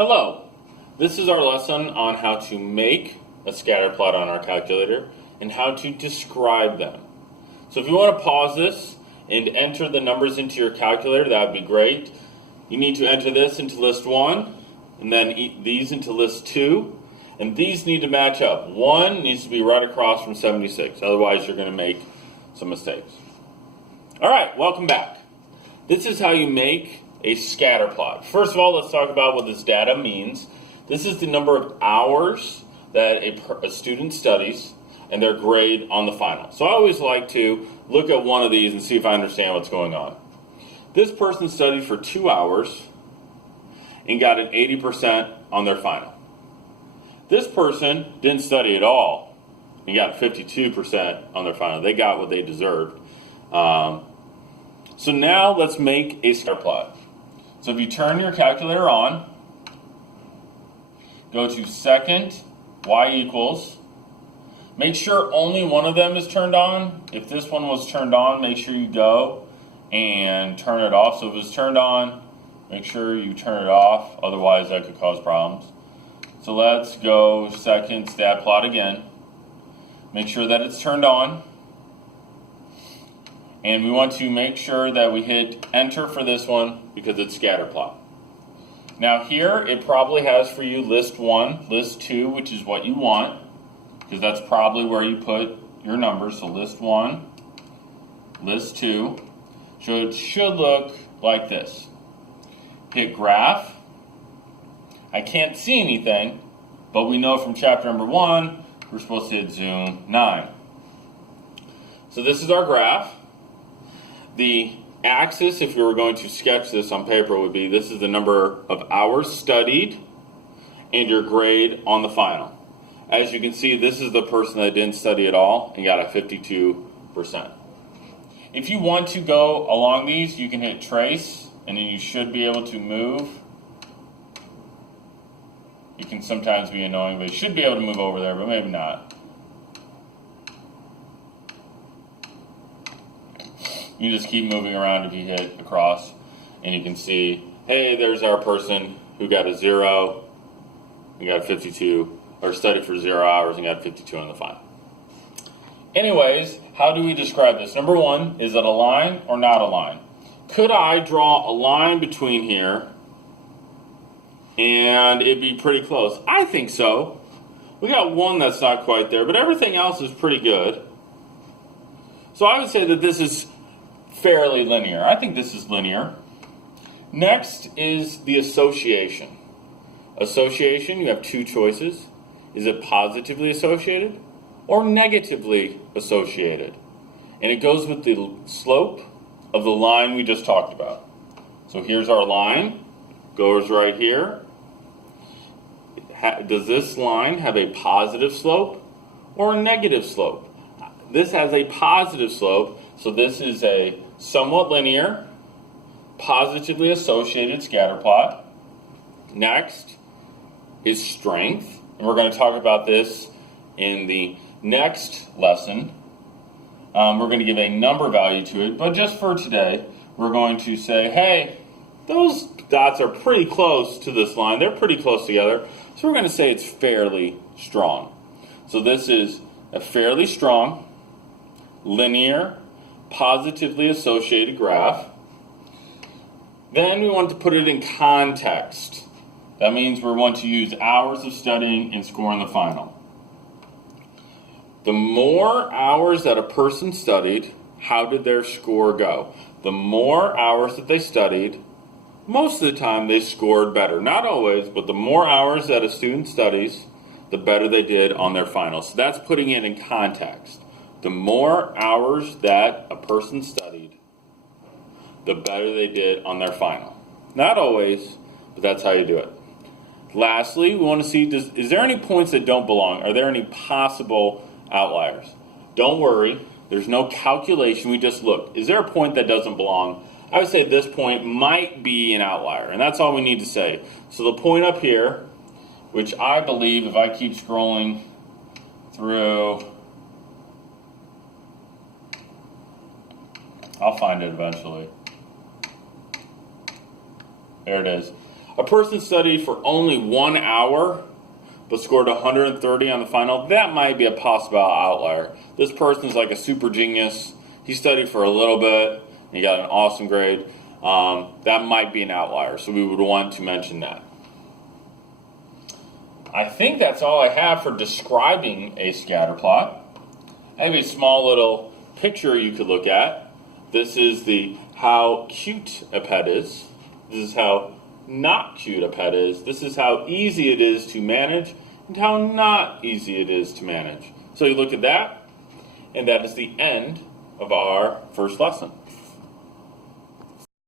Hello, this is our lesson on how to make a scatter plot on our calculator and how to describe them. So if you want to pause this and enter the numbers into your calculator, that would be great. You need to enter this into list 1 and then these into list 2, and these need to match up. 1 needs to be right across from 76, otherwise you're going to make some mistakes. Alright, welcome back. This is how you make a scatter plot. First of all, let's talk about what this data means. This is the number of hours that a student studies and their grade on the final. So I always like to look at one of these and see if I understand what's going on. This person studied for 2 hours and got an 80% on their final. This person didn't study at all and got 52% on their final. They got what they deserved. So now let's make a scatter plot. So if you turn your calculator on, go to second, y equals. Make sure only one of them is turned on. If this one was turned on, make sure you go and turn it off. So if it's turned on, make sure you turn it off. Otherwise, that could cause problems. So let's go second stat plot again. Make sure that it's turned on. And we want to make sure that we hit enter for this one because it's scatter plot. Now here it probably has for you list 1, list 2, which is what you want, because that's probably where you put your numbers. So list 1, list 2. So it should look like this. Hit graph. I can't see anything, but we know from chapter number 1 we're supposed to hit zoom 9. So this is our graph. The axis, if you were going to sketch this on paper, would be this is the number of hours studied and your grade on the final. As you can see, this is the person that didn't study at all and got a 52%. If you want to go along these, you can hit trace, and then you should be able to move. It can sometimes be annoying, but you should be able to move over there, but maybe not. You just keep moving around if you hit across, and you can see, hey, there's our person who got a 0, and got a 52, or studied for 0 hours and got 52 on the final. Anyways, how do we describe this? Number 1, is it a line or not a line? Could I draw a line between here and it'd be pretty close? I think so. We got one that's not quite there, but everything else is pretty good. So I would say that this is fairly linear. I think this is linear. Next is the association. Association, you have 2 choices. Is it positively associated or negatively associated? And it goes with the slope of the line we just talked about. So here's our line, goes right here. Does this line have a positive slope or a negative slope? This has a positive slope, so this is a somewhat linear, positively associated scatter plot. Next is strength, and we're going to talk about this in the next lesson. We're going to give a number value to it, but just for today, we're going to say, hey, those dots are pretty close to this line. They're pretty close together, so we're going to say it's fairly strong. So this is a fairly strong, linear, positively associated graph. Then we want to put it in context. That means we want to use hours of studying and scoring the final. The more hours that a person studied, how did their score go? The more hours that they studied, most of the time they scored better. Not always, but the more hours that a student studies, the better they did on their final. So that's putting it in context. The more hours that a person studied, the better they did on their final. Not always, but that's how you do it. Lastly, we want to see, is there any points that don't belong? Are there any possible outliers? Don't worry, there's no calculation, we just look. Is there a point that doesn't belong? I would say this point might be an outlier, and that's all we need to say. So the point up here, which I believe if I keep scrolling through, I'll find it eventually. There it is. A person studied for only 1 hour but scored 130 on the final. That might be a possible outlier. This person's like a super genius. He studied for a little bit and he got an awesome grade. That might be an outlier, so we would want to mention that. I think that's all I have for describing a scatter plot. I have a small little picture you could look at. This is the how cute a pet is. This is how not cute a pet is. This is how easy it is to manage and how not easy it is to manage. So you look at that, and that is the end of our first lesson.